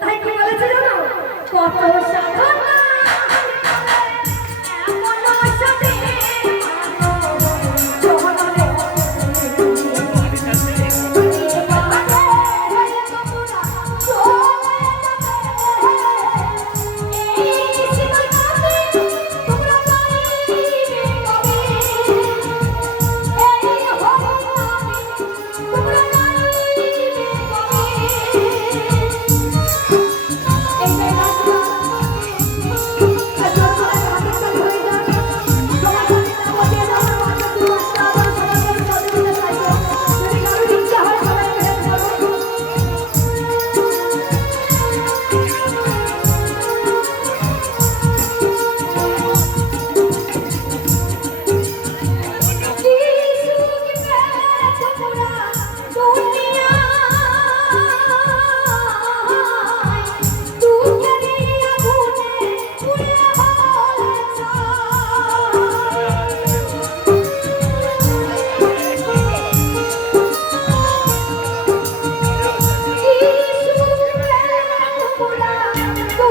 তাই কি বলেছে জানো? কত সাধন